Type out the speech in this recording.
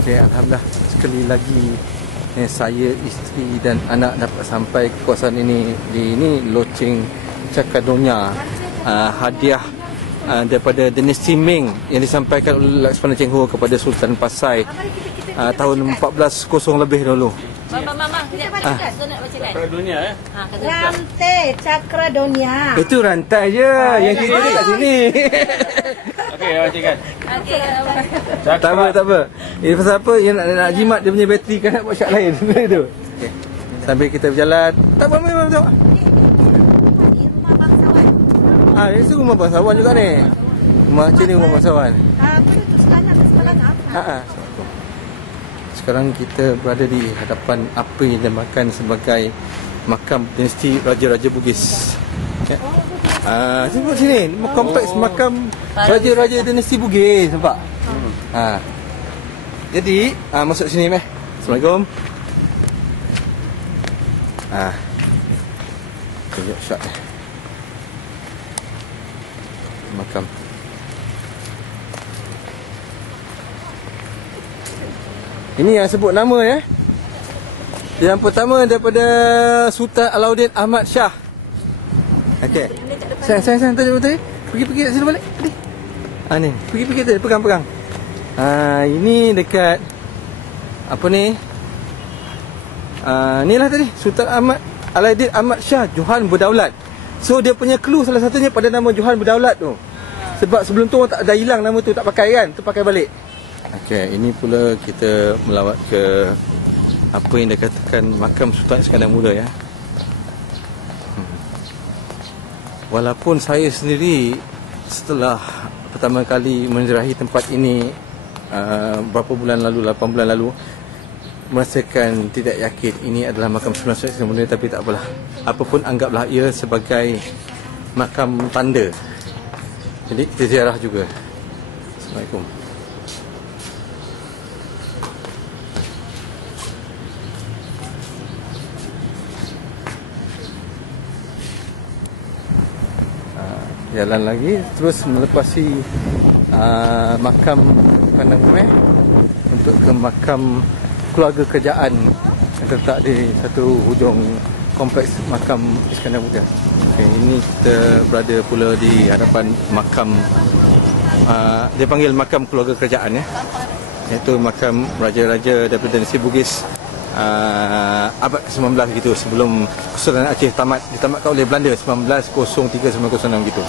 Okay, Alhamdulillah sekali lagi saya, isteri dan anak dapat sampai ke kawasan ini. Di ini Loceng Cakadonya, hadiah daripada dinasti Ming yang disampaikan oleh Laksmana Cheng Ho kepada Sultan Pasai tahun 1400 lebih dulu. Mama, kejap nak baca kan? Cakadonya Rantai Cakadonya. Itu rantai je, yang kita kat sini. Okey, bacakan. Okey. Tak apa. Ini pasal apa? Yang nak jimat dia punya bateri kan, nak buat syak lain. Itu. Okay. Sambil kita berjalan. Tak apa, memang tengok. Ini rumah bangsawan. Ini rumah bangsawan juga ni. Rumah macam ni rumah bangsawan. Apa tu sekarang sebelah apa? Sekarang kita berada di hadapan apa yang dinamakan sebagai makam dinasti Raja-Raja Bugis. Ya. Sebut sini, kompleks makam Raja-Raja dinasti Bugis, nampak? Jadi, masuk sini meh. Assalamualaikum. Tunjuk shot ni. Makam. Ini yang sebut nama ya. Yang pertama daripada Sultan Alauddin Ahmad Shah. Okey. Sayang tadi betul. Pergi kat sini balik. Ni. Pergi tadi pegang. Ini dekat apa ni? Inilah tadi Sultan Alauddin Ahmad Shah Johan Berdaulat. So dia punya clue salah satunya pada nama Johan Berdaulat tu. Sebab sebelum tu orang tak ada hilang nama tu, tak pakai kan? Tu pakai balik. Okey, ini pula kita melawat ke apa yang dikatakan makam Sultan Iskandar Muda ya. Walaupun saya sendiri setelah pertama kali menziarahi tempat ini berapa bulan lalu, 8 bulan lalu, merasakan tidak yakin ini adalah makam Sultan Iskandar Muda, tapi tak apalah. Apapun anggaplah ia sebagai makam tanda. Jadi kita ziarah juga. Assalamualaikum. Jalan lagi terus melepasi makam Kandang Meh untuk ke makam keluarga kerajaan yang terletak di satu hujung kompleks makam Iskandar Muda. Okay, ini kita berada pula di hadapan makam dia panggil makam keluarga kerajaan ya, iaitu makam raja-raja daripada dinasti Bugis abad ke-19 gitu, sebelum Kesultanan Aceh ditamatkan oleh Belanda 1903-1906 gitu.